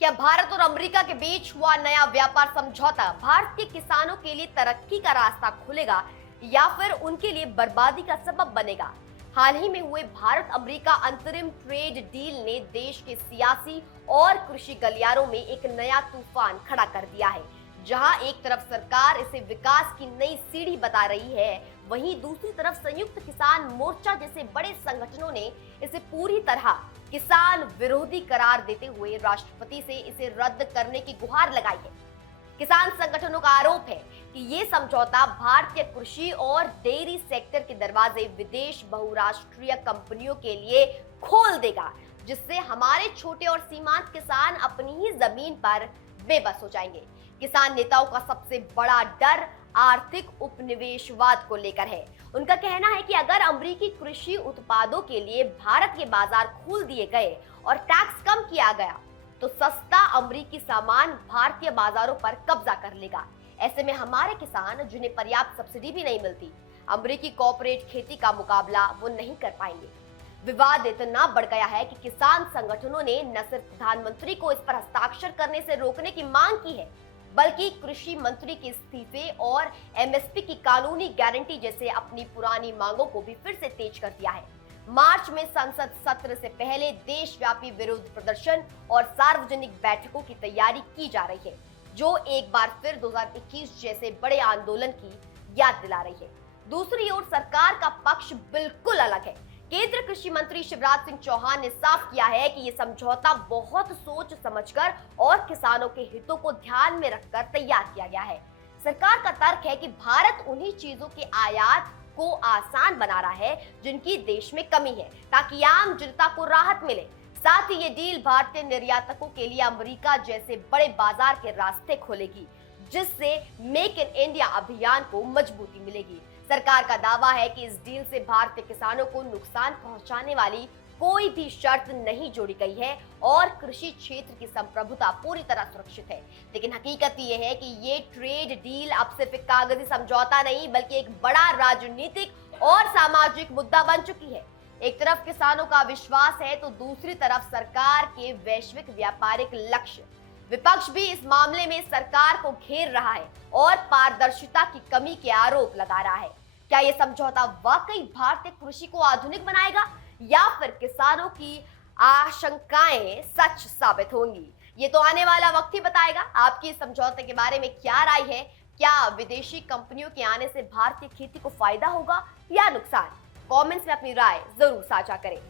क्या भारत और अमेरिका के बीच हुआ नया व्यापार समझौता भारत के किसानों के लिए तरक्की का रास्ता खोलेगा या फिर उनके लिए बर्बादी का सबब बनेगा? हाल ही में हुए भारत अमेरिका अंतरिम ट्रेड डील ने देश के सियासी और कृषि गलियारों में एक नया तूफान खड़ा कर दिया है। जहां एक तरफ सरकार इसे विकास की नई सीढ़ी बता रही है, वहीं दूसरी तरफ संयुक्त किसान मोर्चा जैसे बड़े संगठनों ने इसे पूरी तरह किसान विरोधी करार देते हुए राष्ट्रपति से इसे रद्द करने की गुहार लगाई है। किसान संगठनों का आरोप है कि ये समझौता भारतीय कृषि और डेयरी सेक्टर के दरवाजे विदेश बहुराष्ट्रीय कंपनियों के लिए खोल देगा, जिससे हमारे छोटे और सीमांत किसान अपनी ही जमीन पर बेबस हो जाएंगे। किसान नेताओं का सबसे बड़ा डर आर्थिक उपनिवेशवाद को लेकर है। उनका कहना है कि अगर अमेरिकी कृषि उत्पादों के लिए भारत के बाजार खोल दिए गए और टैक्स कम किया गया, तो सस्ता अमेरिकी सामान भारतीय बाजारों पर कब्जा कर लेगा। ऐसे में हमारे किसान, जिन्हें पर्याप्त सब्सिडी भी नहीं मिलती, अमेरिकी कॉर्पोरेट खेती का मुकाबला वो नहीं कर पाएंगे। विवाद इतना बढ़ गया है कि किसान संगठनों ने न सिर्फ प्रधानमंत्री को इस पर हस्ताक्षर करने से रोकने की मांग की है, बल्कि कृषि मंत्री के इस्तीफे और एमएसपी की कानूनी गारंटी जैसे अपनी पुरानी मांगों को भी फिर से तेज कर दिया है। मार्च में संसद सत्र से पहले देशव्यापी विरोध प्रदर्शन और सार्वजनिक बैठकों की तैयारी की जा रही है, जो एक बार फिर 2021 जैसे बड़े आंदोलन की याद दिला रही है। दूसरी ओर सरकार का पक्ष बिल्कुल अलग है। केंद्रीय कृषि मंत्री शिवराज सिंह चौहान ने साफ किया है कि यह समझौता बहुत सोच समझकर और किसानों के हितों को ध्यान में रखकर तैयार किया गया है। सरकार का तर्क है कि भारत उन्हीं चीजों के आयात को आसान बना रहा है जिनकी देश में कमी है, ताकि आम जनता को राहत मिले। साथ ही ये डील भारतीय निर्यातकों के लिए अमेरिका जैसे बड़े बाजार के रास्ते खोलेगी, जिससे मेक इन इंडिया अभियान को मजबूती मिलेगी। सरकार का दावा है कि इस डील से भारतीय किसानों को नुकसान पहुंचाने वाली कोई भी शर्त नहीं जोड़ी गई है और कृषि क्षेत्र की संप्रभुता पूरी तरह सुरक्षित है। लेकिन हकीकत यह है कि ये ट्रेड डील अब सिर्फ एक कागजी समझौता नहीं, बल्कि एक बड़ा राजनीतिक और सामाजिक मुद्दा बन चुकी है। एक तरफ किसानों का विश्वास है, तो दूसरी तरफ सरकार के वैश्विक व्यापारिक लक्ष्य। विपक्ष भी इस मामले में सरकार को घेर रहा है और पारदर्शिता की कमी के आरोप लगा रहा है। क्या यह समझौता वाकई भारतीय कृषि को आधुनिक बनाएगा या फिर किसानों की आशंकाएं सच साबित होंगी? ये तो आने वाला वक्त ही बताएगा। आपकी इस समझौते के बारे में क्या राय है? क्या विदेशी कंपनियों के आने से भारतीय खेती को फायदा होगा या नुकसान? कमेंट्स में अपनी राय जरूर साझा करें।